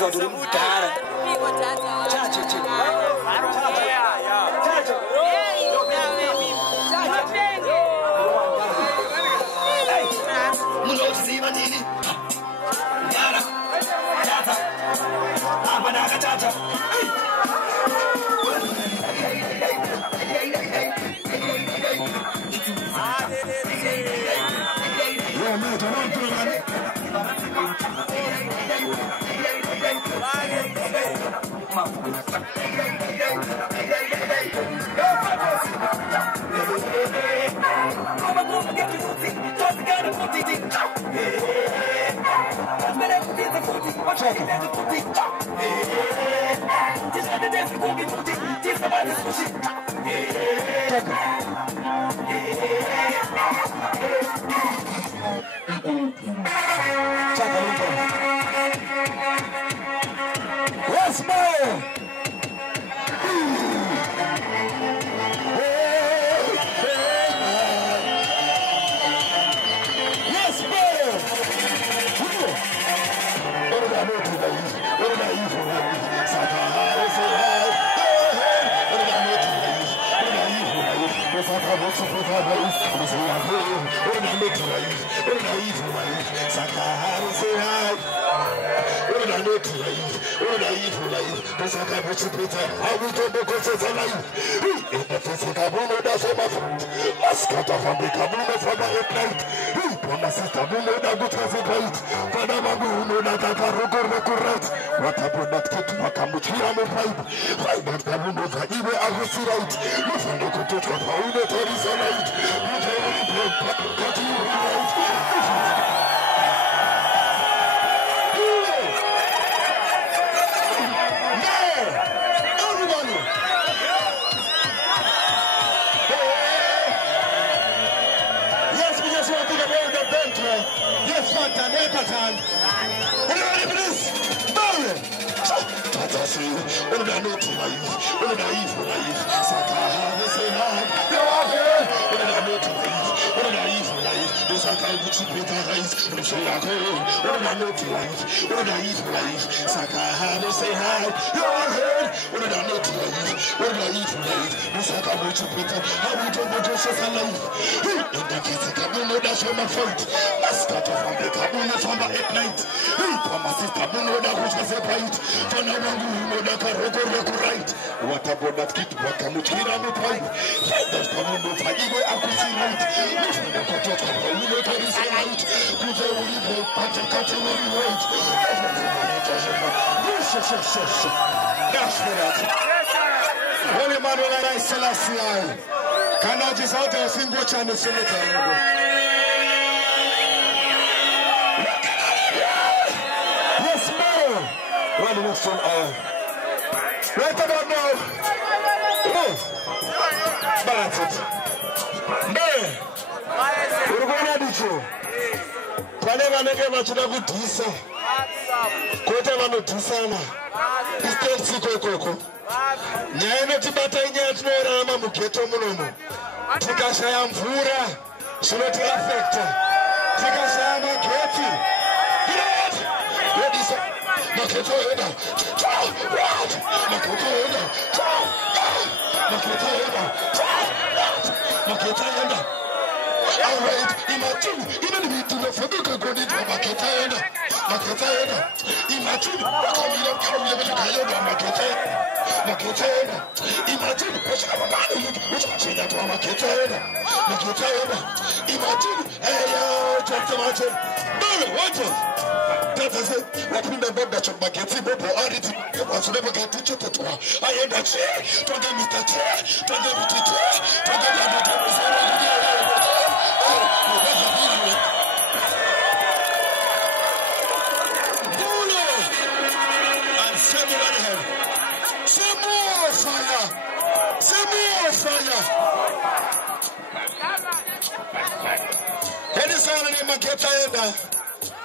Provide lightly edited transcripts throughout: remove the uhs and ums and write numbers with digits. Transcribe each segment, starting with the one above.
Kwanza tuli mtara. Chache tu. Munozima nini? Yara. Tata. Abana tata. Yeah, man, don't do it. Yes, man. Holy Manuel and Celestial. Can I just out there sing what you're Yes, man. Run the next one. Right about now. Balance it. Man. We're going to do you. Whatever never to have this. Whatever no disana. This Koko. Nyana tibata inyati no rama mugeto munomo. Tikashaya mvura zvinoti affecta. Tikashaya mageti. You know what? What is it? Maketo eda. What? Maketo eda. Maketo eda. Maketo eda. All right, imagine even if you do not forget to go into Maketo eda. Maketo eda. Imagine coming up with Maketo eda. Imagine which I say that imagine, hey, just imagine. No, watch it. That is it. What we never got your Mageti, but already was never get to it. I end that chair. Don't get me the chair. Don't get me the chair. Don't get me the chair.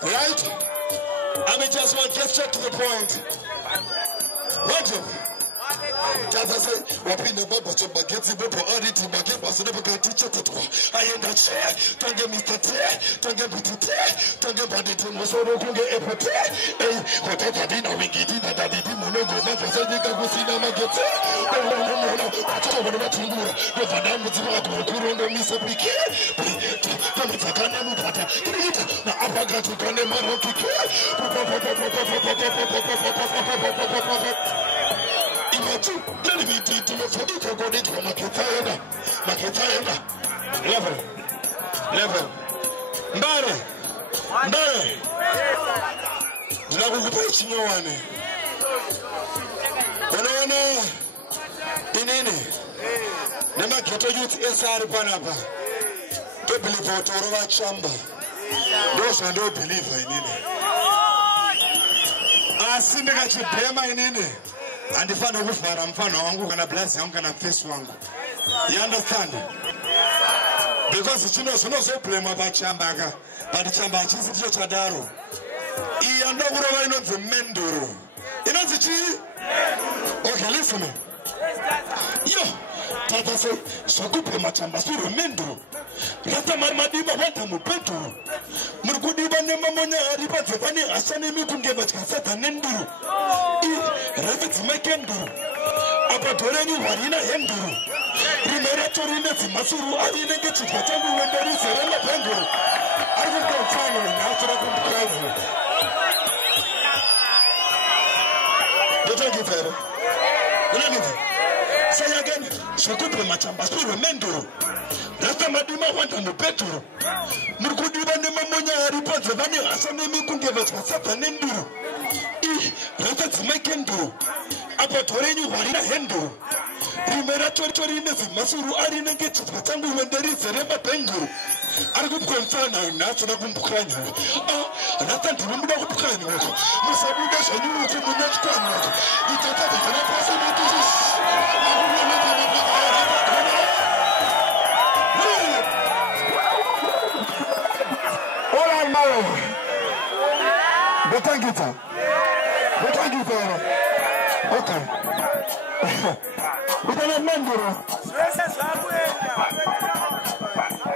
Right? I mean, just one, get straight to the point. Roger. Just say, what in the bubble to get the bubble audit, but get was never got teacher to I am that chair, don't get Mr. Tear, don't get Mr. Tear, don't get body to Mosono, don't get a potato. Hey, whatever dinner we get in that did Mono, not for saying that was in a get it. No, I told you what to do. No, for them, it's about to go on the Miss Piquet. Come it's a gun and water. Now, I got to go and Maroki. Imagine, let me do to the Fodica go into Maketayana. Level. Mbare. Ndinakukupa chinyowane. Unaona inini? Nema geto youth SR panapa. Don't believe what Orova Chamba. Those who don't believe inini. Asindika chibema inini. And if I know who I'm going to bless you, I'm going to face one. You understand? Because you know, so blame about Chambaga, but the Chambaga is your Chadaro. He and no one the Mendoro. You know the G? Okay, listen. Yo, Tata say, Sakupe Machamba, so Mendoro. Rata Marmadiba, what I'm a peto. Murkudiba Nemamonia, Riba Giovanni, Asani Mukungeva, Sata Nendoro. Rafits Makendo. Apatoreni Warina Hendoro. Primera Torina Masuru Arina gets it, whatever when there is a Rella Pengo. I will go finally after I come to don't I get it? Say again, Shakupa Machamba, Mendoro. That's the Madima want on the Petro. Murkudiba Nemamonia, Ripa Giovanni, Asani Mukungeva, Sata Nendoro. Rafits Makendo. Apatoreni Warina Hendo. Primera Torina Masuru Arina gets it, whatever when there is a Rella Pengo. I go confirm now to the Bukrano. Oh, and I think to remember Bukrano. Musabugas and you to the next one. It's a possibility to this. All I'm married. But thank you, sir. But thank you, sir. Okay. We're going to remember.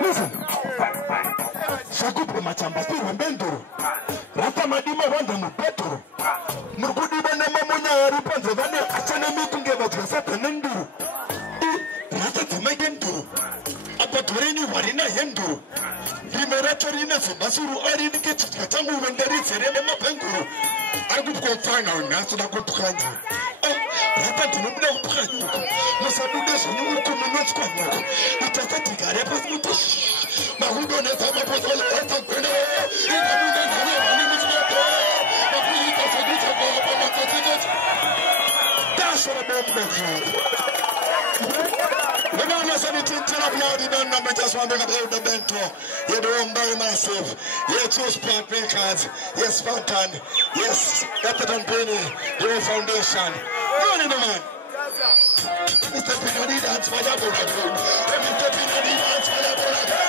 Listen. Shakupe Machamba, Mendoro. Rata Madima wanda Petro. Murkudiba Nemamonia, Ripa Giovanni, Asani Mukungeva, Sata Nendoro. Rata Magendo. Apatoreni Warina Hendoro. Primera Torina Masuru Arini gets Katangu when there is a Rema Pengo. I would go find out now to the good country. Rata to no Pano. Musabudas, you will come and not squad. It's a static, I represent. Who don't have a portfolio? That's what I'm going to say. I just want to about the bento. You don't buy massive. You choose plant cards. Yes, Fountain. Yes, Epidon Penny. Your foundation. Go on, man. Mr. Pinodi, that's what I'm going to do. Mr. Pinodi, that's what I'm going to do.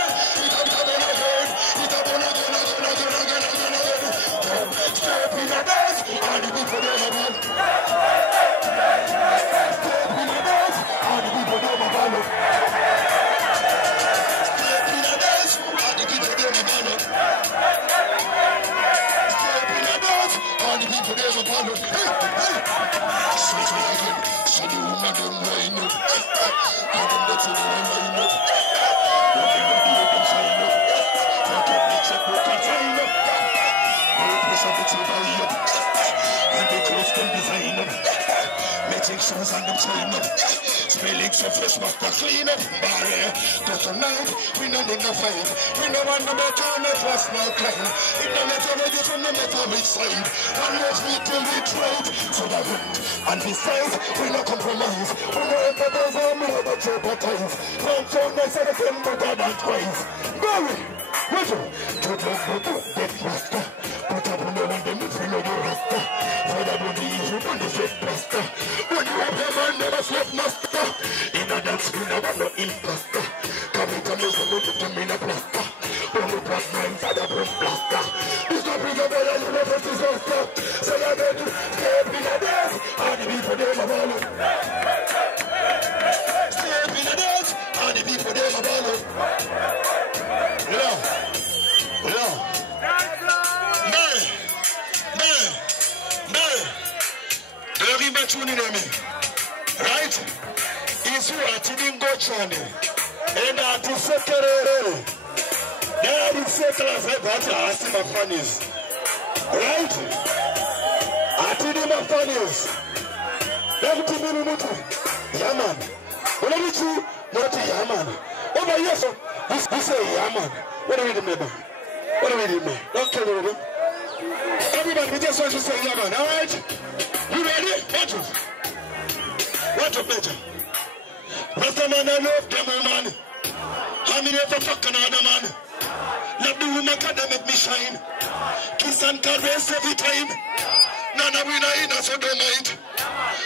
Shows on the chain up, spilling so fresh must clean up, but tonight we know in the fight, we know on the better net was no claim, it no matter where you from, no matter which side, and let's meet till we trade, so that and besides, we no compromise, we know if there's a more but jeopardize, from so nice and again, but God and twice, Barry, Richard, get faster, put up on the one, then you know you're rasta, for the body is on the fit plaster. Never slept master. In a dance, we never know imposter. Come to me, so we put me in a plaster. When we pass my inside a broom plaster. It's not big about it, you never disaster. Say I get to step in a dance. And the people, they love all. Vimba tuni nemi. Right? Isu atini ngochane. Enda atisekerere. There is sekala zebata asima funnies. Right? Atini ma funnies. Dakuti mimi mutu. Yaman. Unalichu not Yaman. Over yes, we say Yaman. What do we remember? What do we remember? Don't kill me. Everybody, we just want to say Yaman, alright? You ready? What to better? Rasta man, I love them woman. How many ever fuck another man? Love the woman that make me shine. Kiss and caress every time. None of we in a so don't mind.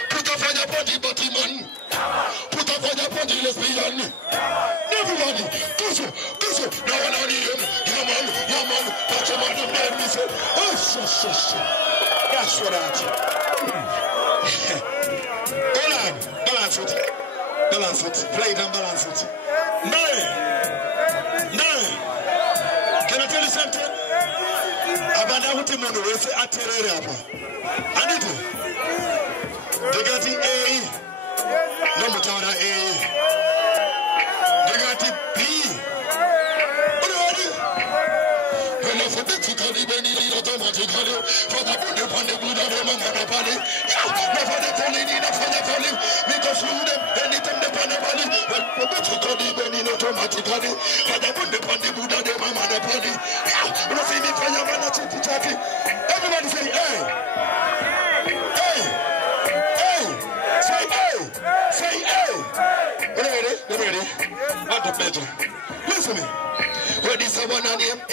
Put up on your body, body man. Put up on your body, lesbian. Everybody, go. Now I know him. Yaman. Touch him on the bed. We say, oh, shit. That's what I do. Hold on. Balance it. Play it and balance it. Nine. Can I tell you something? Abanda huti mundu wese aterere hapa. Anito. Degati A. Number tawada A. Degati B. Automatically, for the good upon the good of them and the body. No for the falling, no for the falling. Because you them, anything the pan the body. But automatically, for the good upon the good of them and the body. You see me for your man, chatty. Everybody say, hey. Say, hey. Ready? Not the better. Listen to me. Where this one and name A,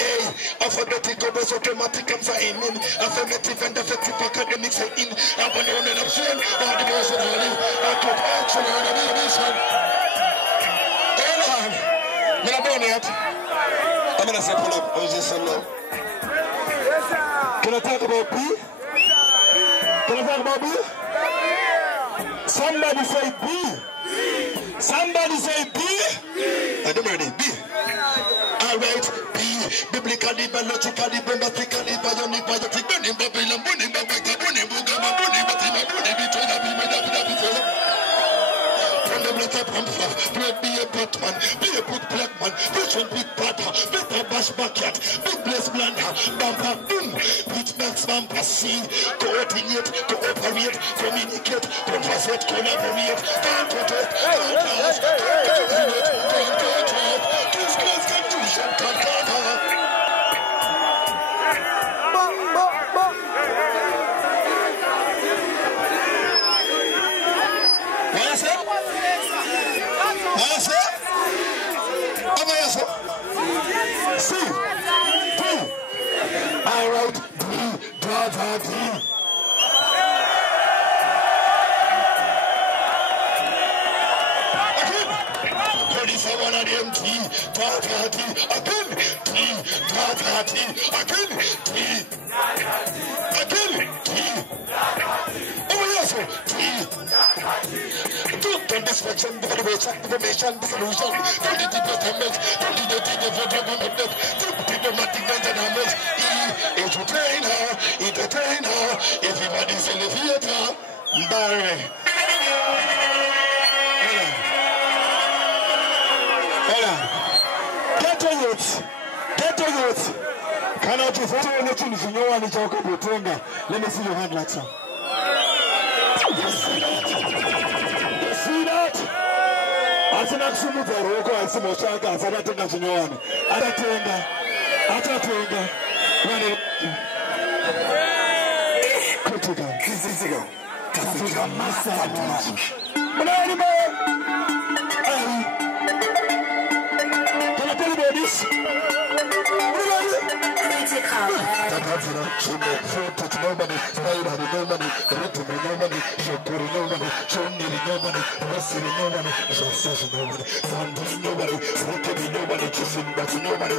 alphabetic obvious automatic comes in, affirmative and defective academics are in, abandon and option, or devotionally, I took action on the mission. Hold on. I'm not done yet. I'm going to say pull up. I was just saying low. Can I talk about B? Somebody say B. Somebody say B. I'm ready. B. Alright, B. Biblically, biologically, bombastically, bionic, biotic, burning, Babylon, burning, Babylon, burning, Bugama, burning, Batima, burning, Victoria, be made up. From the letter pump, be a Batman, be a good black man, Christian big butter, better bash backyard, big bless blander, bumper, boom, which makes bumper see, coordinate, cooperate, communicate, conversate, collaborate, can't protect, can't last, can't calculate, can't control, discuss confusion, can't conquer. I wrote D. One of them T, again T. Oh yes, T. Don't distraction, information, solution. Don't the department, don't the development, diplomatic damage. Entertainer, everybody's in the theater. Barry. Get to youth. Can I just tell you that you know what talk about? Let me see your hand like so. You see that? I said I'm sure the rogo and some more shaka and some other things you know. Atatenga. Critical master. This. Nobody,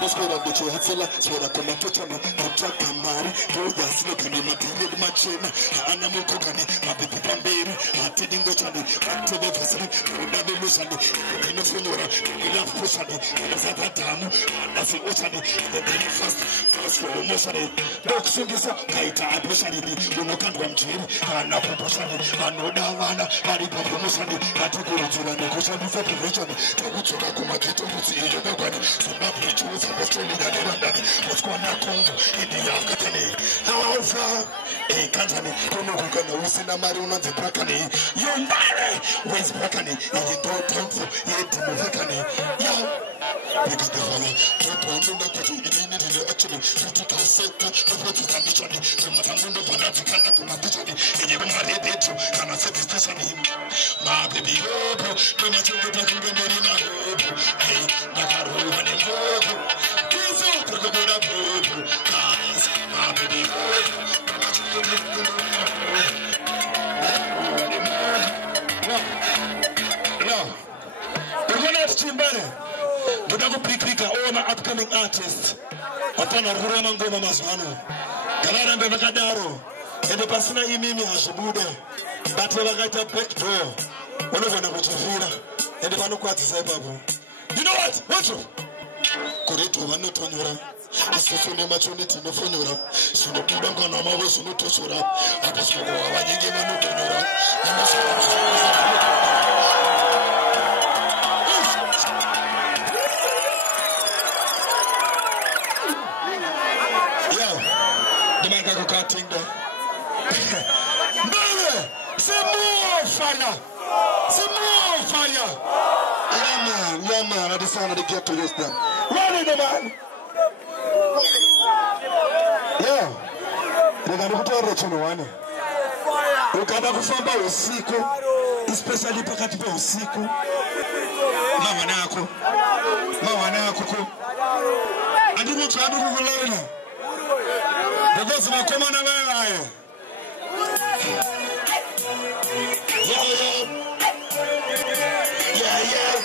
Oswera bicho hatsela swera kama tochana kutra kamari toja sile kani matiri machena ana mukogani mabibi pamberi ati dingo chani ati befasani ndabe lusani ino funyora ila fushani zapatamu asi ochani the first slow motion dokusungisa kaita aposhani unokandwa mjiri ana poposhani anodavana ari papromoshani atikuratura nekushandisa prevention takutsoka kumageto kuti iyo bagwani zimbabwe chuza Australia London Botswana Congo India Katani Alpha Kantani Konokana usina mari unanze brakani yombare wes brakani yito tonto yeti mufekani ya because the father keep on doing that in the actually critical sector what is the mission from Matambundo Banati Kana to Mabichani in your mother beto kana set station my baby hope to not to the Marina hey Nagaro and Hope Kizo to the Buddha my baby hope no we're gonna have to Pika, all my upcoming artists. Upon a Roma Goma Masano, Galana Bevacadaro, and the Pasina Imimi Hashabuda, Batalagata Backdoor, one of them and the Vanuquat Sababu. You know what? What's you? Corretto, one not on your so much on it in the funeral. So the Pudangan was not to sort up. I was going to give a note on her. Fire! Yeah, man, I decided to get to this now. Running the man! Yeah. Nikakutoa chini wane. Ukanda kufamba usiku, especially pakati pa usiku. Mama nako ko. Andiko tsadu kukulona. Because makoma na wewe. Yeah.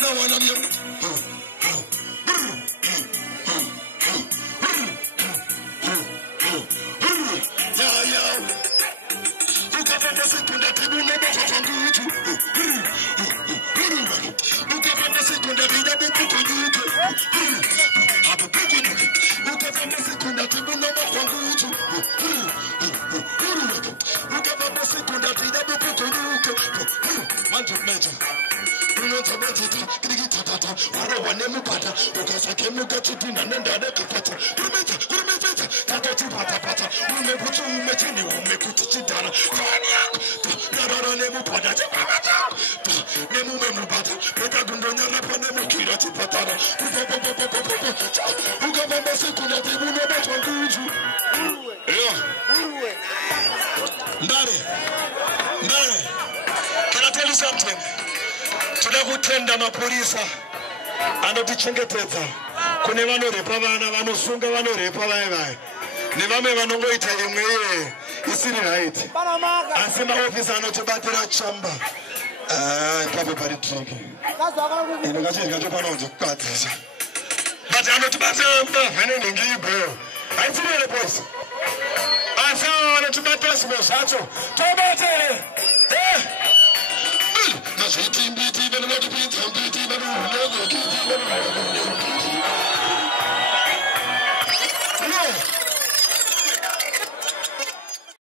No one on you. Can I tell you something? Tunakutenda mapolisa anotichengetedza kune vanorepa vana vanosunga vanorepa vai nevamwe vanongoita imwe iye isiri right asi maofisa anotibatira chamba ipapo pari triki ino kachirikacho panaonze kukwadzisa but anotibatira mavhenenhingi ibheo haisiri here posi asi ava vanotibatira zvimwe zvacho tobatere That's